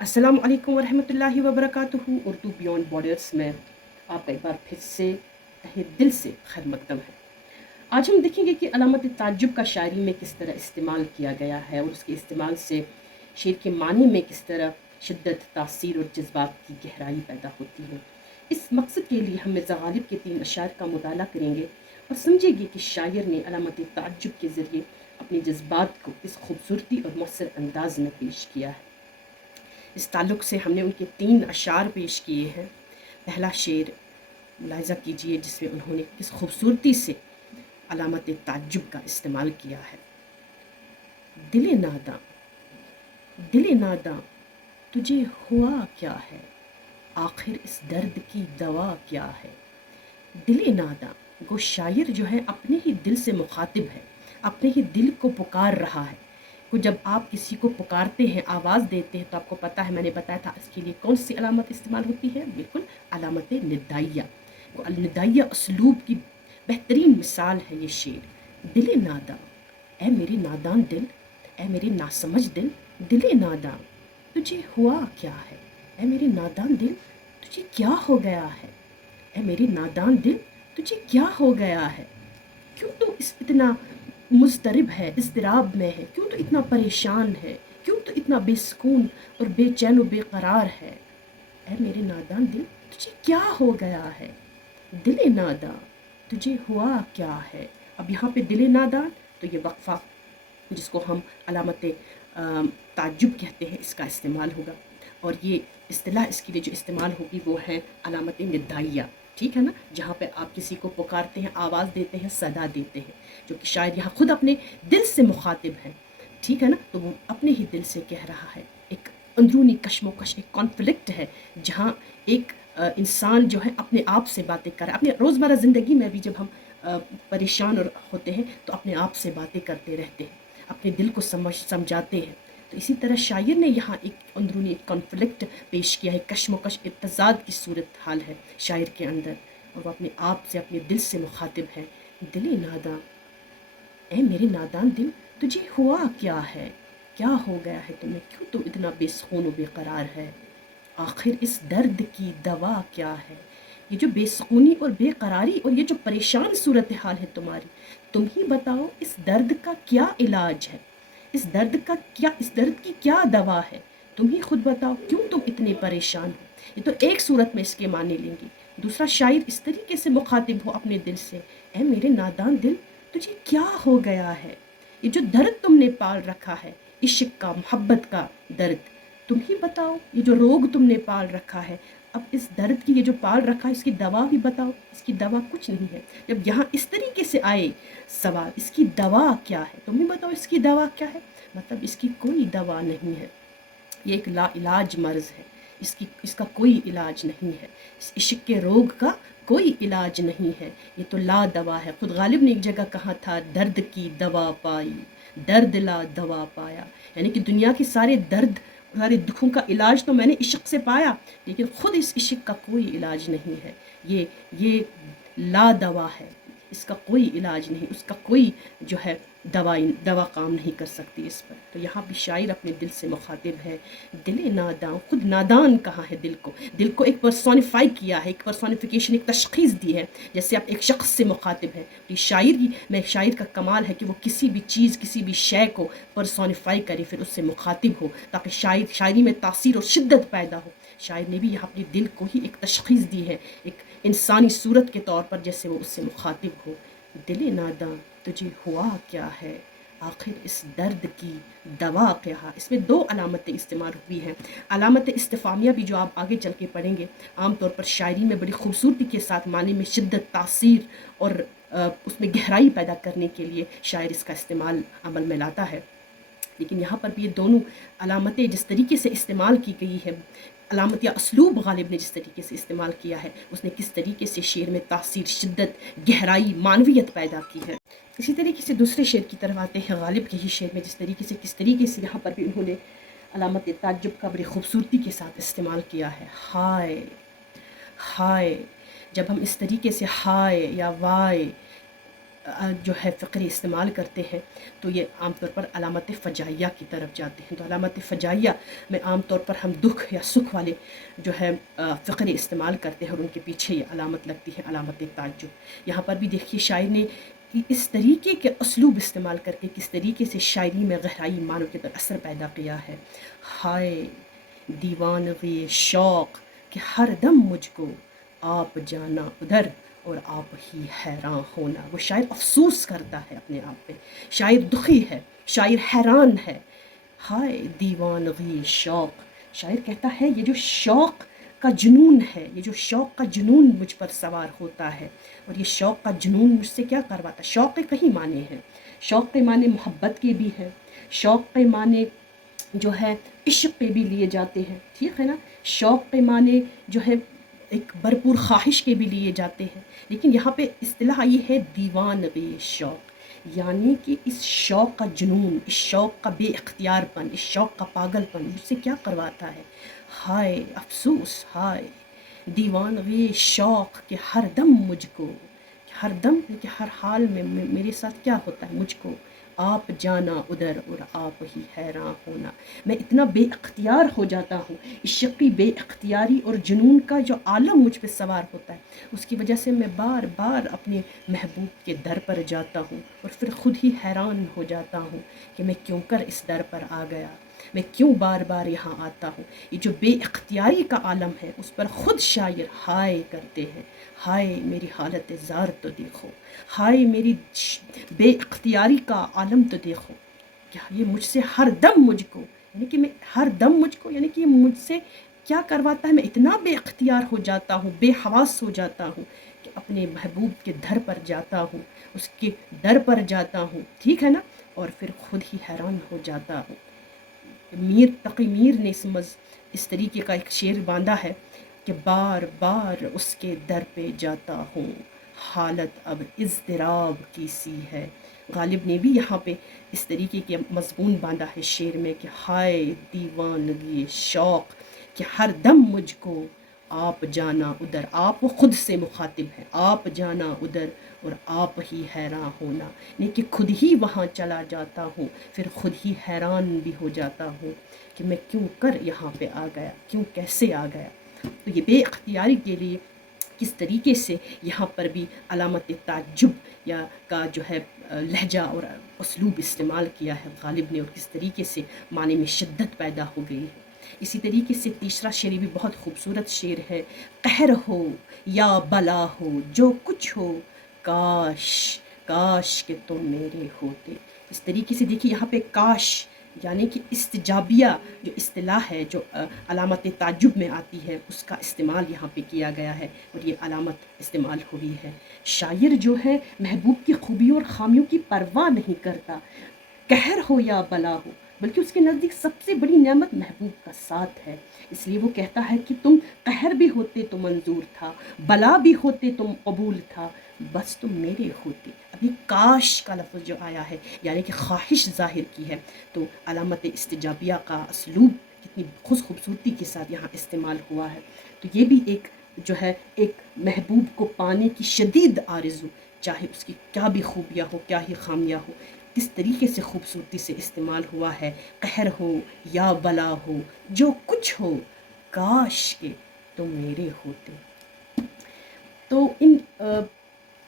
अस्सलाम वालेकुम वरहमतुल्लाहि वबरकातुहू। उर्दू बियॉन्ड बॉर्डर्स में आपका एक बार फिर से तहे दिल से खैर मकदम है। आज हम देखेंगे कि अलामत ताज्जुब का शायरी में किस तरह इस्तेमाल किया गया है और उसके इस्तेमाल से शेर के मानी में किस तरह शिद्दत, तासीर और जज्बात की गहराई पैदा होती है। इस मकसद के लिए हम मिर्ज़ा गालिब के 3 अशार का मुताला करेंगे और समझेंगे कि शायर ने अलामत ताज्जुब के ज़रिए अपने जज्बात को किस खूबसूरती और मौसर अंदाज में पेश किया है। इस ताल्लुक़ से हमने उनके 3 अशार पेश किए हैं। पहला शेर मुलाहिज़ा कीजिए जिसमें उन्होंने किस खूबसूरती से अलामत ताज्जुब का इस्तेमाल किया है। दिल नादां, दिल नादां तुझे हुआ क्या है, आखिर इस दर्द की दवा क्या है। दिल नादां, गो शायर जो है अपने ही दिल से मुखातिब है, अपने ही दिल को पुकार रहा है। को जब आप किसी को पुकारते हैं, आवाज़ देते हैं, तो आपको पता है, मैंने बताया था इसके लिए कौन सी अलामत इस्तेमाल होती है। बिल्कुल अलामत निदाइया। निदाइया उसलूब की बेहतरीन मिसाल है ये शेर। दिल नादा, ए मेरे नादान दिल, ए मेरे नासमझ दिल, दिल नादा तुझे हुआ क्या है, ए मेरे नादान दिल तुझे क्या हो गया है, ए मेरे नादान दिल तुझे क्या हो गया है। क्यों तो इतना मुस्तरिब है, इज़्तिराब में है, क्यों तो इतना परेशान है, क्यों तो इतना बेसुकून और बेचैन और बेकरार है। ऐ मेरे नादान दिल तुझे क्या हो गया है, दिल नादा तुझे हुआ क्या है। अब यहाँ पे दिल नादान, तो ये वक्फ़ा जिसको हम अलामत ताज्जुब कहते हैं, इसका इस्तेमाल होगा। और ये इस्तिलाह इसके लिए जो इस्तेमाल होगी वो है अलामत निदाइया। ठीक है ना, जहाँ पे आप किसी को पुकारते हैं, आवाज़ देते हैं, सदा देते हैं, जो कि शायद यहाँ खुद अपने दिल से मुखातिब है। ठीक है ना, तो वो अपने ही दिल से कह रहा है। एक अंदरूनी कश्मोकश, एक कॉन्फ्लिक्ट है, जहाँ एक इंसान जो है अपने आप से बातें कर रहा है। अपने रोज़मर्रा ज़िंदगी में भी जब हम परेशान और होते हैं तो अपने आप से बातें करते रहते हैं, अपने दिल को समझाते हैं। तो इसी तरह शायर ने यहाँ एक अंदरूनी एक कॉन्फ्लिक्ट पेश किया है, कश्मकश इत्तेज़ाद की सूरत हाल है शायर के अंदर, और वो अपने आप से, अपने दिल से मुखातिब है। दिल नादा, ए मेरे नादान दिल तुझे हुआ क्या है, क्या हो गया है तुम्हें, क्यों तो इतना बेसुकून व बेकरार है, आखिर इस दर्द की दवा क्या है। ये जो बेसुकूनी और बेकरारी और ये जो परेशान सूरत हाल है तुम्हारी, तुम ही बताओ इस दर्द का क्या इलाज है, इस दर्द का क्या, इस दर्द की क्या दवा है। तुम ही खुद बताओ, क्यों तुम इतने परेशान हो। ये तो एक सूरत में इसके माने लेंगे। दूसरा शायर इस तरीके से मुखातिब हो अपने दिल से, ए मेरे नादान दिल तुझे क्या हो गया है। ये जो दर्द तुमने पाल रखा है, इश्क का, मोहब्बत का दर्द, तुम ही बताओ। ये जो रोग तुमने पाल रखा है, अब इस दर्द की ये जो पाल रखा है, इसकी दवा भी बताओ। इसकी दवा कुछ नहीं है। जब यहाँ इस तरीके से आए सवाल, इसकी दवा क्या है, तुम ही बताओ इसकी दवा क्या है, मतलब इसकी कोई दवा नहीं है। ये एक ला इलाज मर्ज़ है, इसका कोई इलाज नहीं है। इस इश्क के रोग का कोई इलाज नहीं है, ये तो ला दवा है। खुद गालिब ने एक जगह कहा था, दर्द की दवा पाई, दर्द ला दवा पाया। यानी कि दुनिया के सारे दर्द, सारे दुखों का इलाज तो मैंने इश्क से पाया, लेकिन ख़ुद इस इश्क का कोई इलाज नहीं है। ये ला दवा है, इसका कोई इलाज नहीं, उसका कोई जो है दवा काम नहीं कर सकती इस पर। तो यहाँ भी शायर अपने दिल से मुखातिब है। दिल नादान, खुद नादान कहा है दिल को एक पर्सोनिफाई किया है, एक पर्सोनिफिकेशन, एक तशख़ीस दी है, जैसे आप एक शख्स से मुखातिब है। तो शायर का कमाल है कि वो किसी भी चीज़, किसी भी शय को पर्सोनिफाई करे, फिर उससे मुखातिब हो, ताकि शायरी में तासीर और शिद्दत पैदा हो। शायर ने भी यहाँ अपने दिल को ही एक तशख़ीस दी है, एक इंसानी सूरत के तौर पर, जैसे वो उससे मुखातिब हो। दिल नादां तुझे हुआ क्या है, आखिर इस दर्द की दवा क्या है। इसमें 2 अलामतें इस्तेमाल हुई हैं। अलामत इस्तिफ़ामिया भी जो आप आगे चल के पढ़ेंगे, आम तौर पर शायरी में बड़ी खूबसूरती के साथ माने में शिद्दत, तासीर और उसमें गहराई पैदा करने के लिए शायर इसका इस्तेमाल अमल में लाता है। लेकिन यहाँ पर भी ये दोनों अलामतें जिस तरीके से इस्तेमाल की गई है, अलामत या असलूब गालिब ने जिस तरीके से इस्तेमाल किया है, उसने किस तरीके से शेर में तासीर, शिद्दत, गहराई, मानवियत पैदा की है। इसी तरीके से दूसरे शेर की तरफ आते हैं, गालिब के ही शेर में जिस तरीके से, किस तरीके से यहाँ पर भी उन्होंने अलामत ताज्जुब का बड़ी खूबसूरती के साथ इस्तेमाल किया है। हाय हाय, जब हम इस तरीके से हाय या वाय جو ہے فقرے استعمال کرتے ہیں تو یہ عام طور پر علامت فجائیہ کی طرف جاتے ہیں. تو علامت فجائیہ میں عام طور پر ہم دکھ یا سکھ والے جو ہے فقرے استعمال کرتے ہیں اور ان کے پیچھے یہ علامت لگتی ہے علامت تعجب. یہاں پر بھی دیکھیے شاعر نے اس طریقے کے اسلوب استعمال کر کے کس طریقے سے شاعری میں گہرائی معنوں کے در اثر پیدا کیا ہے. ہائے دیوانگی شوق کہ ہر دم مجھ کو آپ جانا ادھر اور آپ ہی حیران ہونا. وہ شاعر افسوس کرتا ہے اپنے آپ پہ، شاعر دکھی ہے، شاعر حیران ہے. ہائے دیوانگی شوق، شاعر کہتا ہے یہ جو شوق کا جنون ہے، یہ جو شوق کا جنون مجھ پر سوار ہوتا ہے، اور یہ شوق کا جنون مجھ سے کیا کرواتا ہے. شوق کے کئی معنی ہیں. شوق کے معنی محبت کے بھی ہیں، شوق کے معنی جو ہے عشق پہ بھی لیے جاتے ہیں، ٹھیک ہے نا. شوق کے معنی جو ہے ایک بھرپور خواہش کے بھی لیے جاتے ہیں. لیکن یہاں پہ اصطلاح آئی ہے دیوانگی شوق، یعنی کہ اس شوق کا جنون، اس شوق کا بے اختیار پن، اس شوق کا پاگل پن مجھ سے کیا کرواتا ہے. ہائے افسوس، ہائے دیوانگی شوق کہ ہر دم مجھ کو، ہر دم کہ ہر حال میں میرے ساتھ کیا ہوتا ہے، مجھ کو آپ جانا ادھر اور آپ ہی حیران ہونا. میں اتنا بے اختیار ہو جاتا ہوں، اس شقی بے اختیاری اور جنون کا جو عالم مجھ پہ سوار ہوتا ہے، اس کی وجہ سے میں بار بار اپنے محبوب کے در پر جاتا ہوں اور پھر خود ہی حیران ہو جاتا ہوں کہ میں کیوں کر اس در پر آ گیا، میں کیوں بار بار یہاں آتا ہوں. یہ جو بے اختیاری کا عالم ہے اس پر خود شاعر ہائے کرتے ہیں. ہائے میری حالت زار تو دیکھو، ہائے میری بے اختیاری کا عالم تو دیکھو. کیا یہ مجھ سے ہر دم مجھ کو، یعنی کہ میں ہر دم مجھ کو، یعنی کہ یہ مجھ سے کیا کرواتا ہے. میں اتنا بے اختیار ہو جاتا ہوں، بے حواس ہو جاتا ہوں کہ اپنے محبوب کے در پر جاتا ہوں، اس کے در پر جاتا ہوں، ٹھیک ہے نا، اور پھر خود ہی حیران ہو جاتا ہوں. میر تقی میر نے اس طریقے کا ایک شعر باندھا ہے کہ بار بار اس کے در پہ جاتا ہوں، حالت اب اضطراب کی سی ہے. غالب نے بھی یہاں پہ اس طریقے کے مضمون باندھا ہے شعر میں کہ ہائے دیوانگی شوق کہ ہر دم مجھ کو آپ جانا ادھر. آپ وہ خود سے مخاطب ہیں، آپ جانا ادھر اور آپ ہی حیران ہونا. نہیں کہ خود ہی وہاں چلا جاتا ہوں، پھر خود ہی حیران بھی ہو جاتا ہوں کہ میں کیوں کر یہاں پہ آ گیا، کیوں کیسے آ گیا. تو یہ بے اختیاری کے لیے کس طریقے سے یہاں پر بھی علامت تعجب یا کا جو ہے لہجہ اور اسلوب استعمال کیا ہے غالب نے، اور کس طریقے سے معنی میں شدت پیدا ہو گئی ہے. اسی طریقے سے تیسرا شعر بھی بہت خوبصورت شعر ہے. قہر ہو یا بلا ہو جو کچھ ہو، کاش کاش کہ تم میرے ہوتے. اس طریقے سے دیکھیے یہاں پہ کاش یعنی کہ استجابیہ جو اصطلاح ہے جو علامت تعجب میں آتی ہے، اس کا استعمال یہاں پہ کیا گیا ہے اور یہ علامت استعمال ہوئی ہے. شاعر جو ہے محبوب کی خوبیوں اور خامیوں کی پرواہ نہیں کرتا. قہر ہو یا بلا ہو، بلکہ اس کے نزدیک سب سے بڑی نعمت محبوب کا ساتھ ہے. اس لیے وہ کہتا ہے کہ تم قہر بھی ہوتے تو منظور تھا، بلا بھی ہوتے تو قبول تھا، بس تم میرے ہوتے. ابھی کاش کا لفظ جو آیا ہے یعنی کہ خواہش ظاہر کی ہے. تو علامت استجابیہ کا اسلوب کتنی خوبصورتی کے ساتھ یہاں استعمال ہوا ہے. تو یہ بھی ایک جو ہے ایک محبوب کو پانے کی شدید آرزو، چاہے اس کی کیا بھی خوبیاں ہو، کیا ہی خامیاں ہو، کس طریقے سے خوبصورتی سے استعمال ہوا ہے. قہر ہو یا بلا ہو جو کچھ ہو، کاش کہ تم میرے ہوتے. تو ان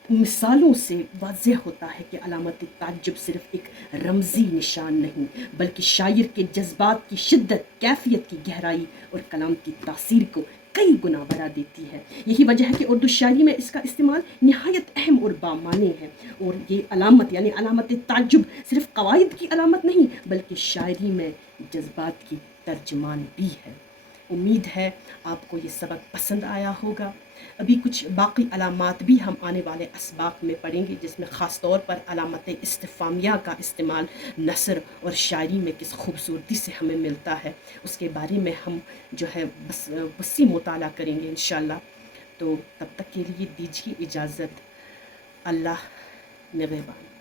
مثالوں سے واضح ہوتا ہے کہ علامت تعجب صرف ایک رمزی نشان نہیں، بلکہ شاعر کے جذبات کی شدت، کیفیت کی گہرائی اور کلام کی تاثیر کو کئی گنا بڑھا دیتی ہے. یہی وجہ ہے کہ اردو شاعری میں اس کا استعمال نہایت اہم اور بامعنی ہے. اور یہ علامت یعنی علامت تعجب صرف قواعد کی علامت نہیں بلکہ شاعری میں جذبات کی ترجمان بھی ہے. امید ہے آپ کو یہ سبق پسند آیا ہوگا. ابھی کچھ باقی علامات بھی ہم آنے والے اسباق میں پڑھیں گے، جس میں خاص طور پر علامت استفہامیہ کا استعمال نثر اور شاعری میں کس خوبصورتی سے ہمیں ملتا ہے، اس کے بارے میں ہم جو ہے بس وسیع مطالعہ کریں گے انشاءاللہ. تو تب تک کے لیے دیجیے اجازت. اللہ نگہبان.